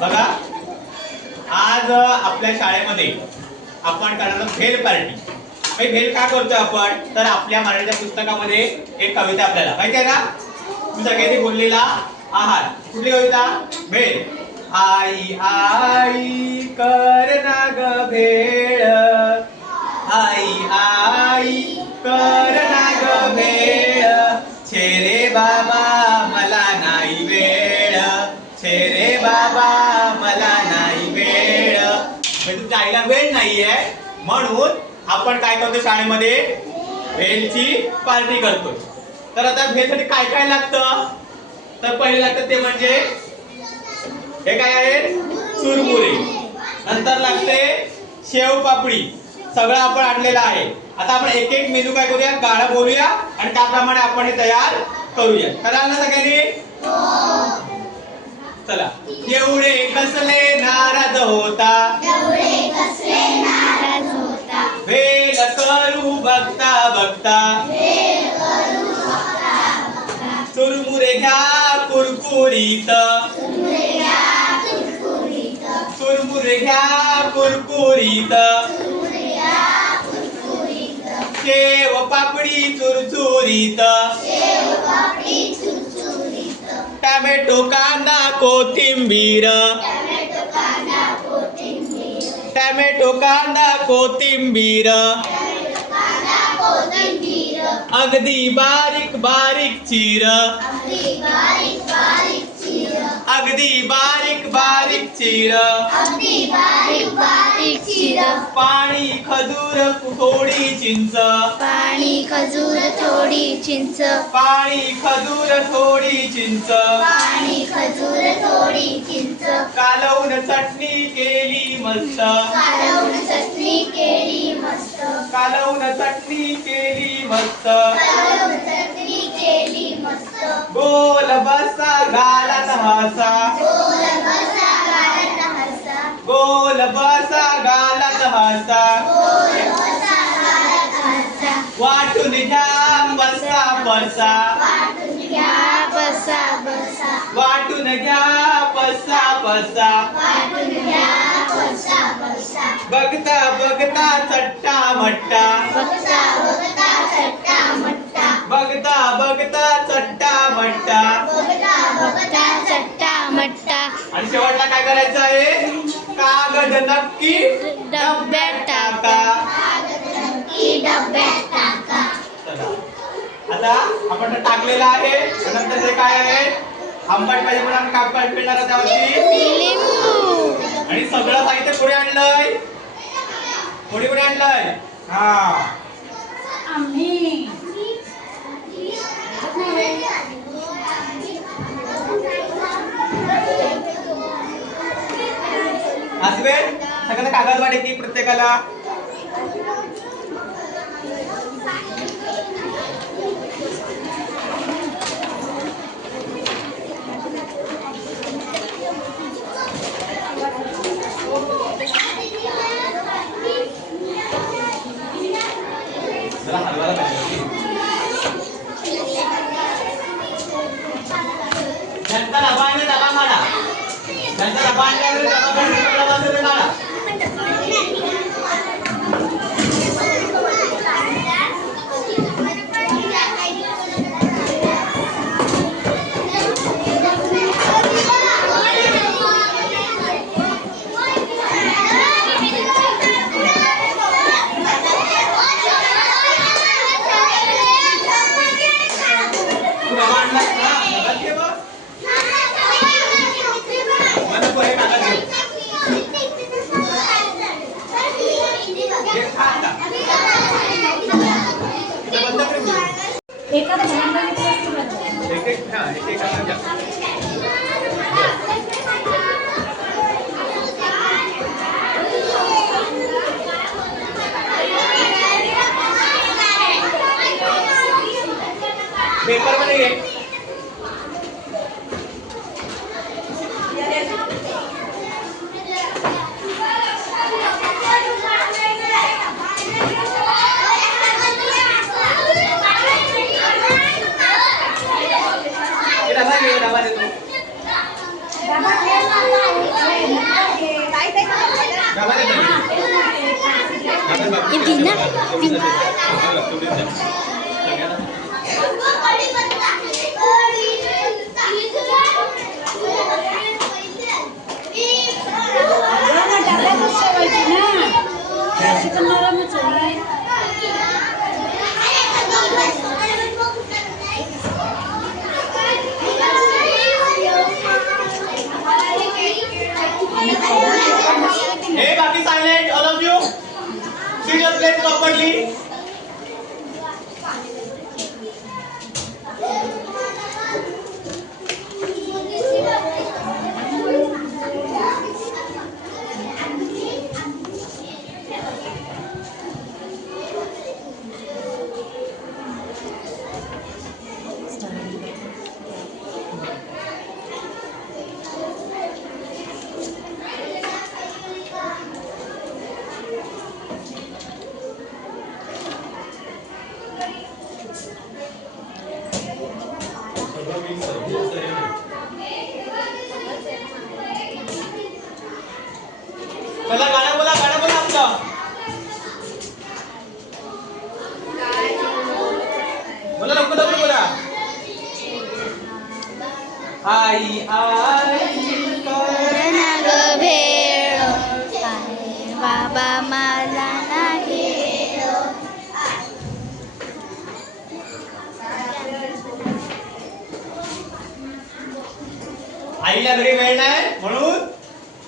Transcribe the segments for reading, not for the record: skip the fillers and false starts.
बघा, आज आपल्या शाळेमध्ये आपण करणार भेल पार्टी। भेल का करतोय आपण, तर आपल्या मराठीच्या पुस्तकामध्ये एक कविता आपल्याला माहिती आहे ना, तुम्ही सगळ्यांनी बोललेला आहात। कुठली कविता? भेल। आई आई कर ना ग भेळ, आई आई कर ना ग भेळ, छे रे बाबा मला नाही वेळ, छे रे बाबा मला नाही वेळ। तुमच्या आईला वेळ नाहीये म्हणून आपण काय करतो, शाळेमध्ये भेलची पार्टी करतो। तर आता भेलसाठी काय काय लागतं, तर पहिले लागतं ते म्हणजे हे काय आहे, चुरमुरे। नंतर लागते शेव पापडी, सगळं आपण आणलेलं आहे। आता आपण एक एक मेनू काय करूया, गाणं बोलूया आणि त्याप्रमाणे आपण हे तयार करूया। कराल ना सगळ्यांनी? चला। एवढे कसले नाराज होता, एवढे कसले नाराज होता, भेल करू बघता बघता, भेल करू बघता बघता, चुरमुरे घ्या कुरकुरीत, चुरमुरे घ्या कुरकुरीत, चुरमुरे घ्या कुरकुरीत, चुरमुरे घ्या कुरकुरीत, शेव पापडी चुरचुरीत, शेव पापडी चुरचुरीत, टोमॅटो कांदा कोथिंबीर, टोमॅटो कांदा कोथिंबीर, टोमॅटो कांदा कोथिंबीर, टोमॅटो कांदा कोथिंबीर, अगदी बारीक बारीक चीर, अगदी बारीक बारीक चीर, अगदी बारीक बारीक चीर, अगदी बारीक बारीक चीर, पाणी खजूर थोडी चिंच, पाणी खजूर थोडी चिंच, पाणी खजूर थोडी चिंच, पाणी खजूर थोडी चिंच, कालवून चटणी केली मस्त, कालवून चटणी केली मस्त, कालवून चटणी केली मस्त, कालवून चटणी केली मस्त, गोल बसा गालात हसा, गोल बसा गालात हसा, गोल बसा गालात हसा, गोल बसा गालात हसा, वाटून घ्या बसा बसा, वाटून घ्या बसा बसा, वाटून घ्या बसा बसा, वाटून घ्या बसा बसा, बघता बघता चट्टा मट्टा, बघता बघता चट्टा मट्टा, बघता बघता चट्टा मट्टा। बघता बघता चट्टा मट्टा, आणि शेवटला काय करायचं आहे, कागद नक्की डब्यात टाका, की डब्यात टाका. चला, आता आपण ते टाकलेलं आहे। नंतर ते काय आहे, आंबट पाहिजे म्हणून आपण कापड पिळणार त्यावरती लिंबू, आणि सगळं साहित्य पुढे आणलंय, पुढे आणलंय। हा, आम्ही हसबेंड सगळं कागद वाटे की प्रत्येकाला। जरा हलवायला पाहिजे। नंतर अबांना डबा मारा, नंतर अबांना डबा करून मारा। Hey, बाकी silent, all of you. Sit your place properly. चला गाणं बोला आमचं. बोला लवकर बोला. आई आई करणं ग भेळ आहे बाबा मला नाही. आईला घरी वेळ नाही म्हणून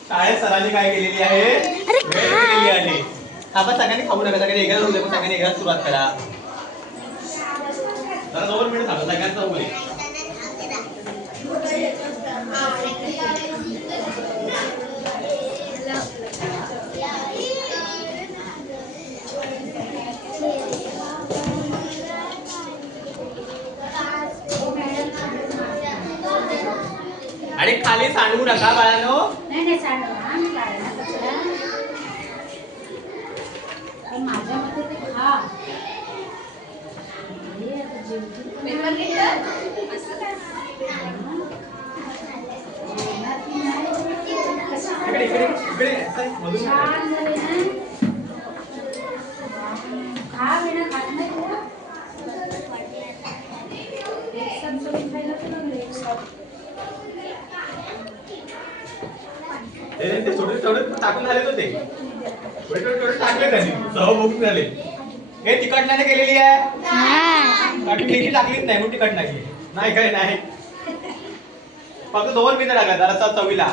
शाळेत सरांनी काय केलेली आहे, वेळ केलेली आहे. आपण सगळ्यांनी खाऊ नका, सगळ्यांनी एकदा होऊ दे, पण सगळ्यांनी एकदा सुरुवात करा. जरा 2 मिनिट थांबा, सगळ्यांचं होऊ दे. आणि खाली सांडू नका बाळांनो. नाही सांडवा माझ्या मते ते खा. इकडे इकडे इकडे मधून छान झाले ना. खा वेळा खात नाही एक साथ सगळं खायला तर एक साथ. ते थोडे टाकून झाले होते, थोडे टाकले त्यांनी, सह बघून झाले. हे तिखटण्याने केलेली आहे, टाकलीच नाही म्हणून तिखट नाही. नाही काय नाही, फक्त 2 मिनिटं टाकला जरासा चवीला.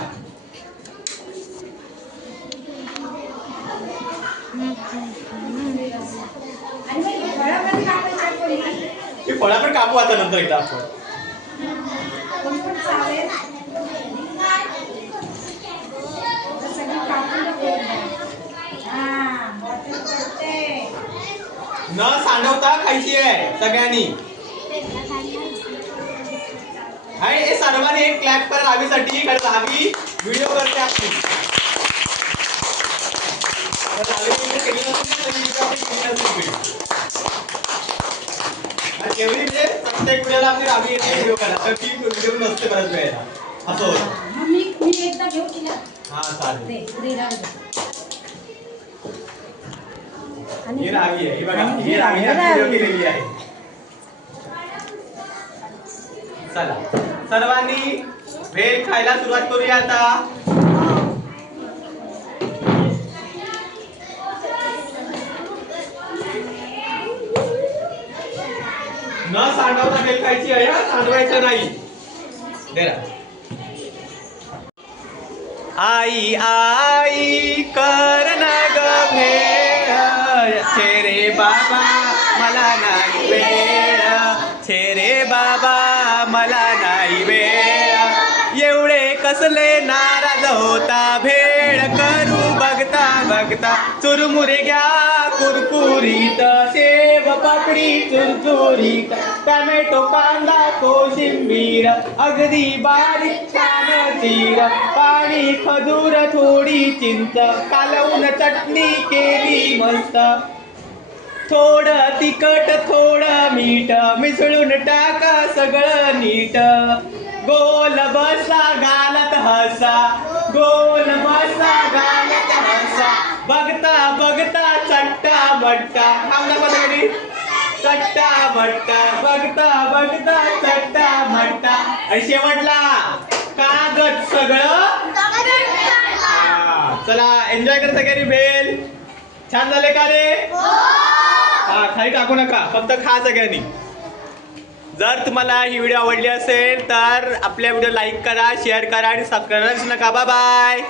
ही फळं पण कापू आता नंतर एकदा आपण. न सांडवता खायची आहे सगळ्यांनी. आणि हे सर्वांनी एक क्लॅप करा रावीसाठी, कारण रावी व्हिडिओ करते आपली. एवढी म्हणजे प्रत्येक व्हिडिओला आपली रावी येते व्हिडिओ करा, तर ती व्हिडिओ नसते बऱ्याच वेळेला असं होतं. मी एकदा घेऊ तिला. हा चालेल. आणि ही रावी आहे, ही बघा, ही रावी व्हिडिओ केलेली आहे. चला सर्वांनी भेल खायला सुरुवात करूया आता. न सांडवता भेल खायची आहे, सांडवायचं नाही. आई आई कर ना ग भेळ, छे रे बाबा मला नाही वेळ, छे रे बाबा मला नाही वेळ. एवढे कसले नाराज होता, भेळ करू बघता बघता. चुरमुरे कुरकुरीत, शेव पापडी चुरचुरीत, टमॅटो कांदा कोशिंबीर, अगदी बारीक छान चीर, पाणी खजूर थोडी चिंच, कालवून चटणी केली मस्त. थोडं तिखट थोडं मीठ, मिसळून टाका सगळं नीट. गोल बसा गालात हसा, गोल बसा गालात हसा, मट्टा थांब दाखवा सगळ्यांनी चट्टा मट्टा बघता बघता चट्टा मट्टा आणि शेवटला कागद सगळं चला एन्जॉय कर सगळ्यांनी भेल छान झाले का रे हा खाली टाकू नका फक्त खा सगळ्यांनी जर तुम्हाला ही व्हिडिओ आवडली असेल तर आपल्या व्हिडिओ लाईक करा शेअर करा आणि सबस्क्राईब करा नका बाय बाय